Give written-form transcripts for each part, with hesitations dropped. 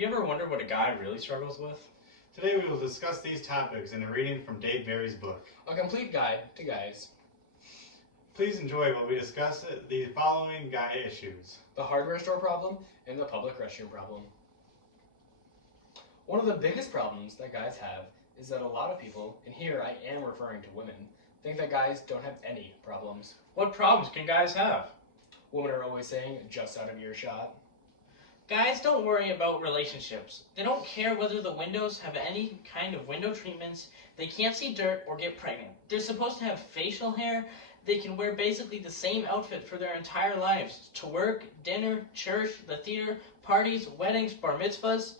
Have you ever wondered what a guy really struggles with? Today we will discuss these topics in a reading from Dave Barry's book. A complete guide to guys. Please enjoy while we discuss the following guy issues. The hardware store problem and the public restroom problem. One of the biggest problems that guys have is that a lot of people, and here I am referring to women, think that guys don't have any problems. What problems can guys have? Women are always saying, just out of earshot. Guys don't worry about relationships. They don't care whether the windows have any kind of window treatments. They can't see dirt or get pregnant. They're supposed to have facial hair. They can wear basically the same outfit for their entire lives. To work, dinner, church, the theater, parties, weddings, bar mitzvahs.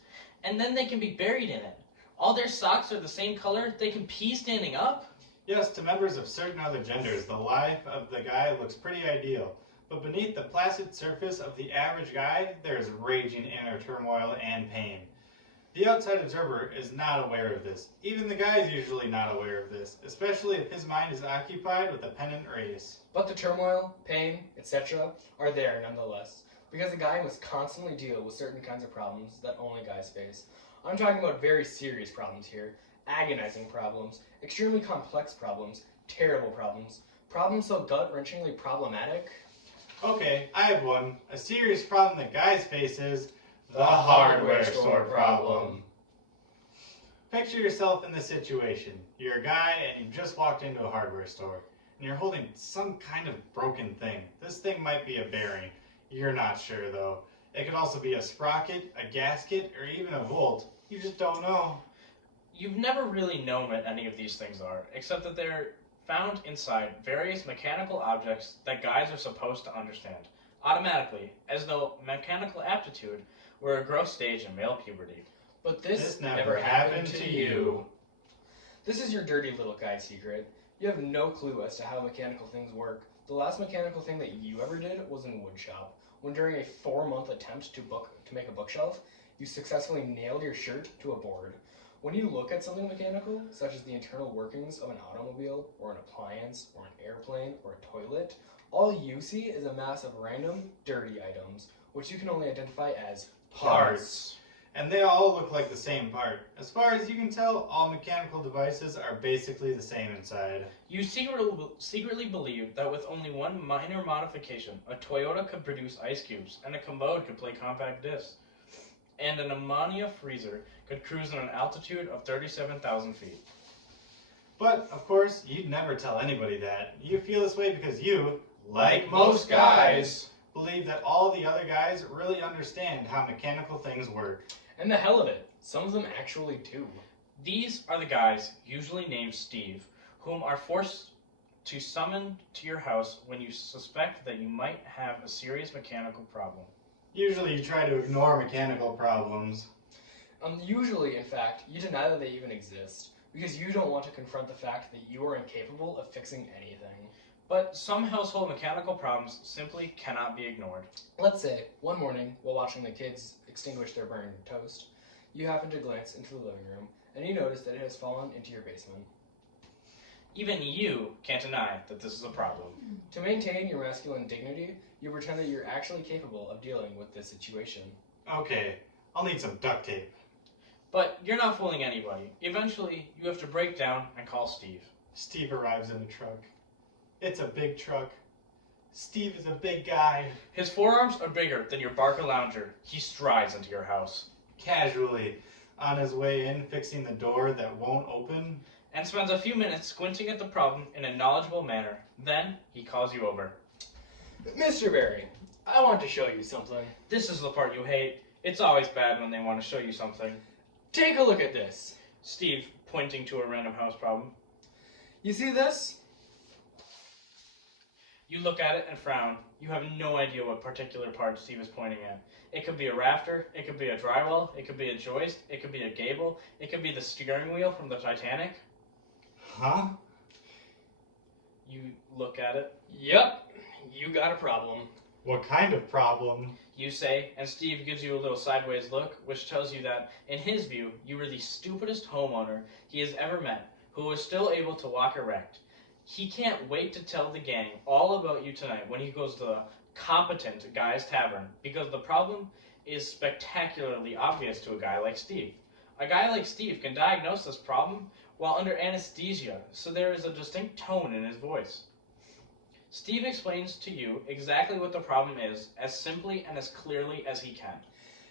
And then they can be buried in it. All their socks are the same color. They can pee standing up. Yes, to members of certain other genders, the life of the guy looks pretty ideal. But beneath the placid surface of the average guy, there is raging inner turmoil and pain. The outside observer is not aware of this. Even the guy is usually not aware of this, especially if his mind is occupied with a pennant race. But the turmoil, pain, etc. are there nonetheless, because the guy must constantly deal with certain kinds of problems that only guys face. I'm talking about very serious problems here, agonizing problems, extremely complex problems, terrible problems, problems so gut-wrenchingly problematic. Okay, I have one. A serious problem that guys face is the hardware store problem. Picture yourself in this situation. You're a guy and you've just walked into a hardware store and you're holding some kind of broken thing. This thing might be a bearing. You're not sure though. It could also be a sprocket, a gasket, or even a bolt. You just don't know. You've never really known what any of these things are, except that they're found inside various mechanical objects that guys are supposed to understand automatically, as though mechanical aptitude were a growth stage in male puberty. But this never happened to you. This is your dirty little guy secret. You have no clue as to how mechanical things work. The last mechanical thing that you ever did was in woodshop, when during a 4-month attempt to make a bookshelf, you successfully nailed your shirt to a board. When you look at something mechanical, such as the internal workings of an automobile, or an appliance, or an airplane, or a toilet, all you see is a mass of random, dirty items, which you can only identify as parts. And they all look like the same part. As far as you can tell, all mechanical devices are basically the same inside. You secretly believe that with only one minor modification, a Toyota could produce ice cubes, and a commode could play compact discs, and an ammonia freezer could cruise at an altitude of 37,000 feet. But, of course, you'd never tell anybody that. You feel this way because you, Like most guys, believe that all the other guys really understand how mechanical things work. And the hell of it, some of them actually do. These are the guys, usually named Steve, whom are forced to summon to your house when you suspect that you might have a serious mechanical problem. Usually you try to ignore mechanical problems. Usually, in fact, you deny that they even exist, because you don't want to confront the fact that you are incapable of fixing anything. But some household mechanical problems simply cannot be ignored. Let's say, one morning, while watching the kids extinguish their burned toast, you happen to glance into the living room, and you notice that it has fallen into your basement. Even you can't deny that this is a problem. To maintain your masculine dignity, you pretend that you're actually capable of dealing with this situation. Okay, I'll need some duct tape. But you're not fooling anybody. Eventually, you have to break down and call Steve. Steve arrives in a truck. It's a big truck. Steve is a big guy. His forearms are bigger than your Barca Lounger. He strides into your house. Casually, on his way in, fixing the door that won't open. And spends a few minutes squinting at the problem in a knowledgeable manner. Then, he calls you over. Mr. Barry, I want to show you something. This is the part you hate. It's always bad when they want to show you something. Take a look at this. Steve, pointing to a random house problem. You see this? You look at it and frown. You have no idea what particular part Steve is pointing at. It could be a rafter, it could be a drywall, it could be a joist, it could be a gable, it could be the steering wheel from the Titanic. Huh? You look at it. Yep, you got a problem. What kind of problem? You say, and Steve gives you a little sideways look, which tells you that, in his view, you were the stupidest homeowner he has ever met, who was still able to walk erect. He can't wait to tell the gang all about you tonight when he goes to the Competent Guys Tavern, because the problem is spectacularly obvious to a guy like Steve. A guy like Steve can diagnose this problem while under anesthesia, so there is a distinct tone in his voice. Steve explains to you exactly what the problem is as simply and as clearly as he can.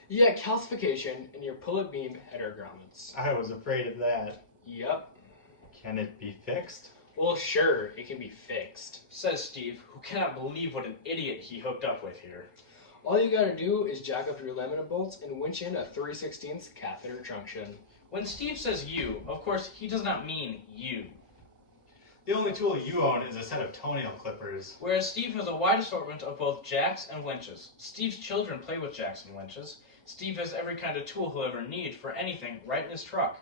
You get calcification in your pullet beam header grommets. I was afraid of that. Yep. Can it be fixed? Well, sure, it can be fixed. Says Steve, who cannot believe what an idiot he hooked up with here. All you gotta do is jack up your laminate bolts and winch in a 3/16 catheter junction. When Steve says you, of course, he does not mean you. The only tool you own is a set of toenail clippers. Whereas Steve has a wide assortment of both jacks and winches. Steve's children play with jacks and winches. Steve has every kind of tool he'll ever need for anything right in his truck.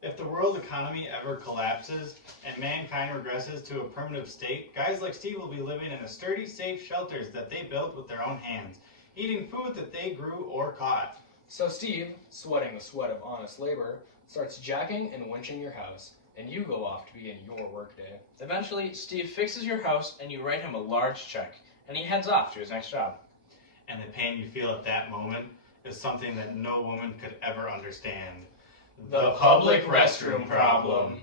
If the world economy ever collapses and mankind regresses to a primitive state, guys like Steve will be living in the sturdy, safe shelters that they built with their own hands, eating food that they grew or caught. So Steve, sweating the sweat of honest labor, starts jacking and winching your house, and you go off to begin your workday. Eventually, Steve fixes your house and you write him a large check, and he heads off to his next job. And the pain you feel at that moment is something that no woman could ever understand. The public restroom problem.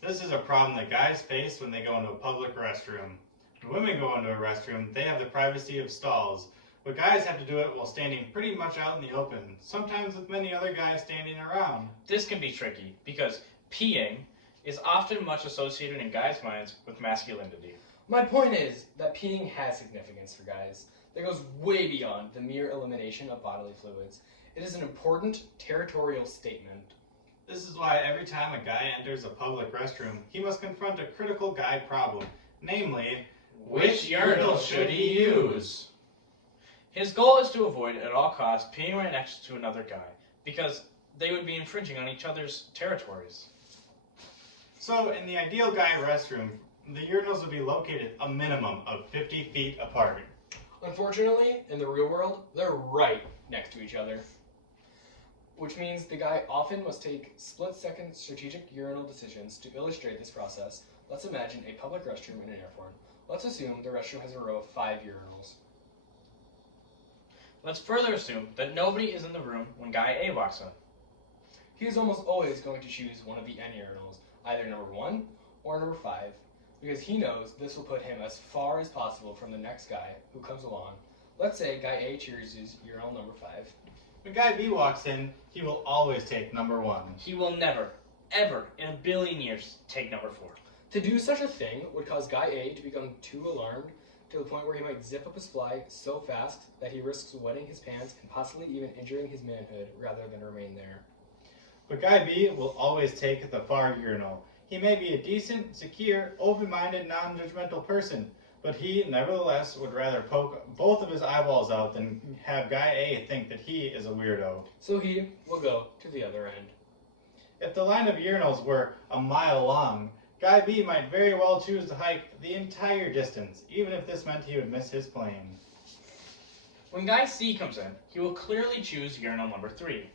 This is a problem that guys face when they go into a public restroom. When women go into a restroom, they have the privacy of stalls, but guys have to do it while standing pretty much out in the open, sometimes with many other guys standing around. This can be tricky because peeing is often much associated in guys' minds with masculinity. My point is that peeing has significance for guys that goes way beyond the mere elimination of bodily fluids. It is an important territorial statement. This is why every time a guy enters a public restroom, he must confront a critical guy problem, namely, Which urinal should he use? His goal is to avoid at all costs peeing right next to another guy, because they would be infringing on each other's territories. So, in the ideal guy restroom, the urinals would be located a minimum of 50 feet apart. Unfortunately, in the real world, they're right next to each other. Which means the guy often must take split-second strategic urinal decisions to illustrate this process. Let's imagine a public restroom in an airport. Let's assume the restroom has a row of 5 urinals. Let's further assume that nobody is in the room when guy A walks in. He is almost always going to choose one of the N urinals, either number 1 or number 5, because he knows this will put him as far as possible from the next guy who comes along. Let's say guy A chooses urinal number 5. When guy B walks in, he will always take number 1. He will never, ever, in a billion years, take number 4. To do such a thing would cause guy A to become too alarmed to the point where he might zip up his fly so fast that he risks wetting his pants and possibly even injuring his manhood rather than remain there. But guy B will always take the far urinal. He may be a decent, secure, open-minded, non-judgmental person, but he, nevertheless, would rather poke both of his eyeballs out than have guy A think that he is a weirdo. So he will go to the other end. If the line of urinals were a mile long, guy B might very well choose to hike the entire distance, even if this meant he would miss his plane. When guy C comes in, he will clearly choose urinal number 3.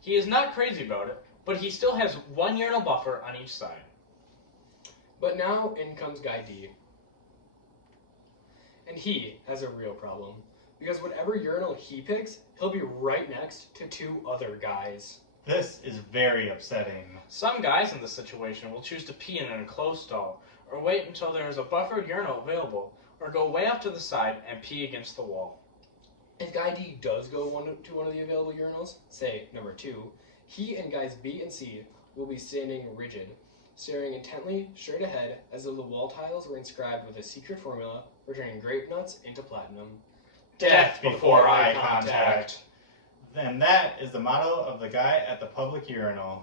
He is not crazy about it, but he still has 1 urinal buffer on each side. But now in comes guy D. And he has a real problem, because whatever urinal he picks, he'll be right next to 2 other guys. This is very upsetting. Some guys in this situation will choose to pee in an enclosed stall, or wait until there is a buffered urinal available, or go way off to the side and pee against the wall. If guy D does go to one of the available urinals, say number 2, he and guys B and C will be standing rigid, staring intently straight ahead as though the wall tiles were inscribed with a secret formula for turning grape nuts into platinum. Death before eye contact. And that is the motto of the guy at the public urinal.